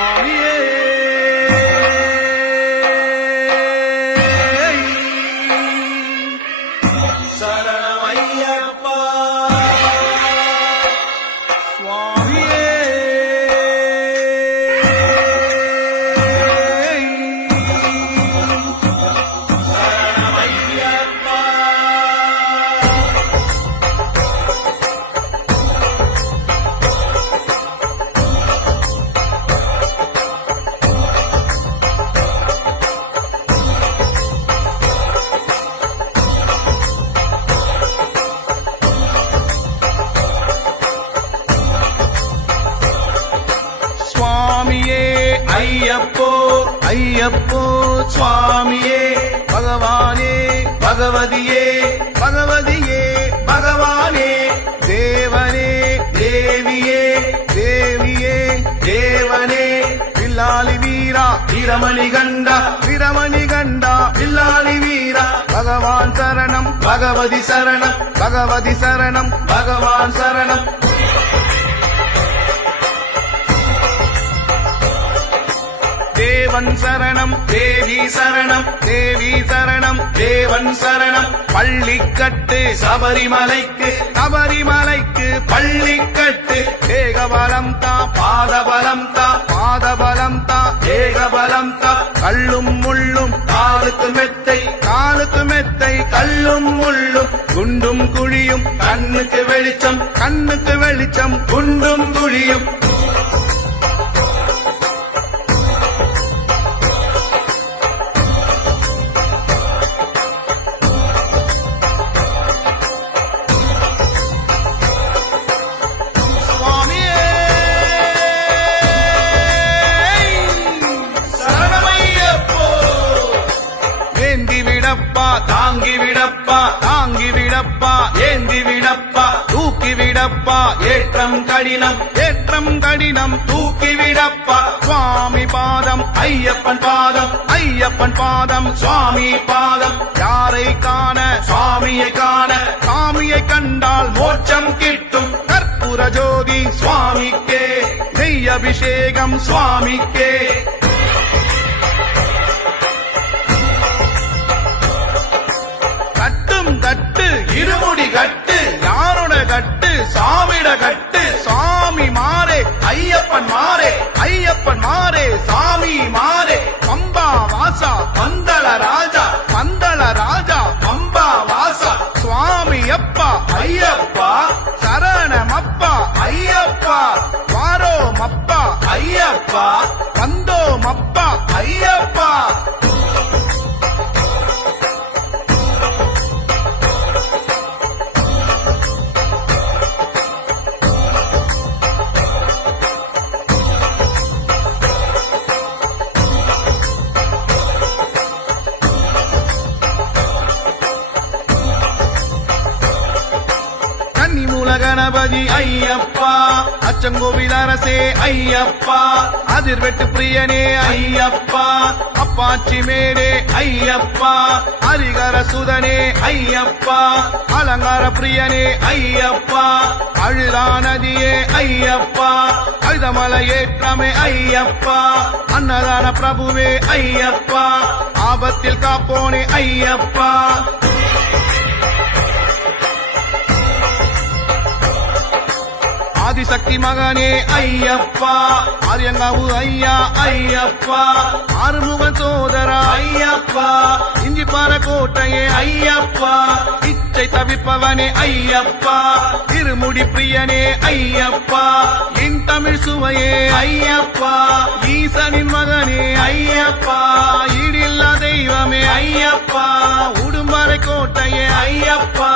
சுவாமியே சரணமையப்பா சுவாமியே சரணமையப்பா சுவாமியே ஐயப்போ ஐயப்போ சுவாமியே பகவானே பகவதியே பகவதியே பகவானே தேவனே தேவியே தேவியே தேவனே பில்லாளி வீரா வீரமணி கண்டா வீரமணி கண்டா பில்லாளி வீரா பகவான் சரணம் பகவதி சரணம் பகவதி சரணம் பகவான் சரணம் தேவன் சரணம் தேவி சரணம் தேவி சரணம் தேவன் சரணம் பள்ளிக்கட்டு சபரிமலைக்கு சபரிமலைக்கு பள்ளிக்கட்டு தேகபலம் தா பாதபலம் தா பாதபலம் தா தேகபலம் தா கல்லும் முள்ளும் காலுக்கு மெத்தை காலுக்கு மெத்தை கல்லும் முள்ளும் குண்டும் குழியும் கண்ணுக்கு வெளிச்சம் கண்ணுக்கு வெளிச்சம் குண்டும் குழியும் சுவாமியே சரணமையப்போ ஏந்தி விடப்பா தாங்கி விடப்பா தாங்கி விடப்பா ஏந்தி விடப்பா தூக்கி விடப்பா ஏற்றம் கடினம் ஏற்றம் கடினம் தூக்கி விடப்பா சுவாமி பாதம் ஐயப்பன் பாதம் ஐயப்பன் பாதம் சுவாமி பாதம் யாரை காண சுவாமியை காண சாமியை கண்டால் மோட்சம் கிட்டும் கற்பூர ஜோதி சுவாமிக்கே நெய் அபிஷேகம் சுவாமிக்கே கட்டும் கட்டு இருமுடி கட்டு யாரோட கட்டு சாமிட கட்டு சாமி மாறே ஐயப்பன் மாறே ஐயப்பன் மாறே சாமி மாறே பம்பா வாசா பந்தள ராஜா பந்தள ராஜா பம்பா வாசா சுவாமி அப்பா ஐயப்பா சரணமப்பா ஐயப்பா வாரோமப்பா ஐயப்பா வந்தோமப்பா ஐயப்பா கன்னிமூல கணபதி ஐயப்பா அச்சங்கோவில் அரசே ஐயப்பா அதிர்வெட்டு பிரியனே ஐயப்பா அப்பாச்சி மேடே ஐயப்பா ஹரிகர சுதனே ஐயப்பா அலங்கார பிரியனே ஐயப்பா அழுதா நதியே ஐயப்பா அழுதமலை ஏற்றமே ஐயப்பா அன்னதான பிரபுவே ஐயப்பா ஆபத்தில் காப்போனே ஐயப்பா ஆதிசக்தி மகனே ஐயப்பா ஆரியங்காவு ஐயா ஐயப்பா ஆறுமுக சோதரா ஐயப்பா இஞ்சிப்பாற கோட்டையே ஐயப்பா இச்சை தவிப்பவனே ஐயப்பா திருமுடி பிரியனே ஐயப்பா என் தமிழ் சுவையே ஐயப்பா ஈசனின் மகனே ஐயப்பா ஈடில்லா தெய்வமே ஐயப்பா உடும்பறை கோட்டையே ஐயப்பா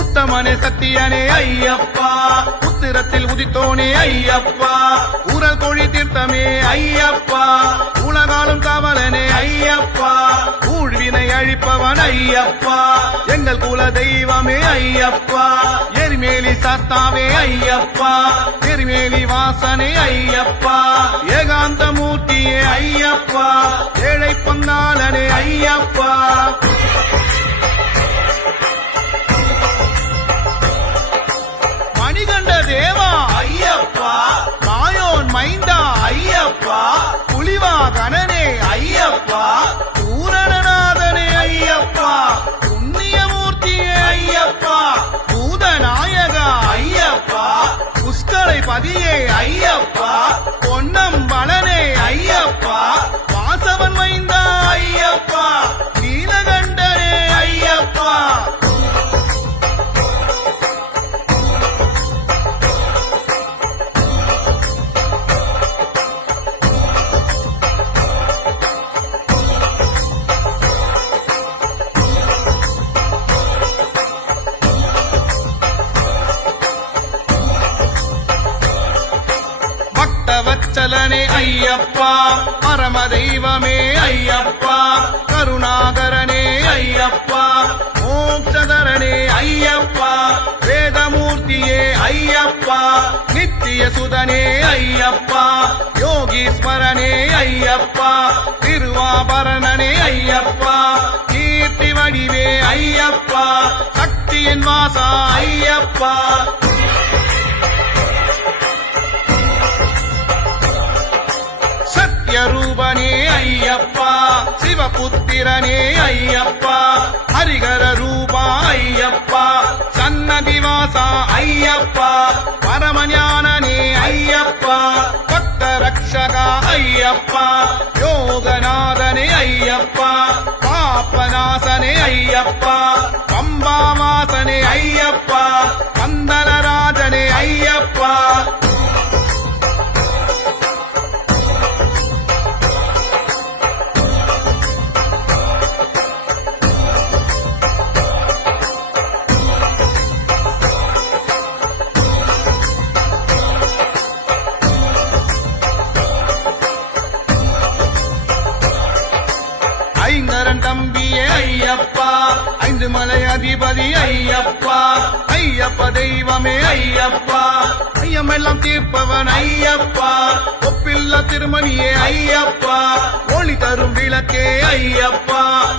உத்தமனே சத்தியனே ஐயப்பா உத்திரத்தில் உதித்தோனே ஐயப்பா ஊரல் கோழி தீர்த்தமே ஐயப்பா உலகாலும் காவலனே ஐயப்பா ஊழ்வினை அழிப்பவன் ஐயப்பா எங்கள் குல தெய்வமே ஐயப்பா எரிமேலி சாஸ்தாவே ஐயப்பா எரிமேலி வாசனே ஐயப்பா ஏகாந்த மூர்த்தியே ஐயப்பா ஏழை பங்காளனே ஐயப்பா மணிகண்ட தேவா ஐயப்பா மாயோன் மைந்தா ஐயப்பா புலிவா கணனே ஐயப்பா பூரணநாதனே ஐயப்பா புண்ணியமூர்த்தியே ஐயப்பா பூதநாயகா ஐயப்பா புஷ்கலை பதியே ஐயப்பா பொன்னம் பலனே ஐயப்பா வாசவன் மைந்தா ஐயப்பா நீலகண்டனே ஐயப்பா பக்தவத்சலனே ஐயப்பா பரம தெய்வமே ஐயப்பா கருணாகரனே ஐயப்பா மோட்சதரனே ஐயப்பா வேதமூர்த்தியே ஐயப்பா நித்திய சுதனே ஐயப்பா யோகீஸ்வரனே ஐயப்பா திருவாபரணனே ஐயப்பா கீர்த்தி வடிவே ஐயப்பா சக்தியின் வாசா ஐயப்பா சத்யரூபனே ஐயப்பா சிவபுத்திரனே ஐயப்பா ஹரிகர ரூபா ஐயப்பா சன்னதி வாசா ஐயப்பா பரமஞானனே ஐயப்பா பக்த ரக்ஷகா ஐயப்பா யோகநாதனே ஐயப்பா பாப்பநாசனே ஐயப்பா பம்பாவாசனே ஐயப்பா பந்தனராஜனே ஐயப்பா ஐங்கரன் தம்பியே ஐயப்பா ஐந்து மலை அதிபதி ஐயப்பா ஐயப்ப தெய்வமே ஐயப்பா ஐயமெல்லாம் தீர்ப்பவன் ஐயப்பா ஒப்பில்ல திருமணியே ஐயப்பா ஒளி தரும் விளக்கே ஐயப்பா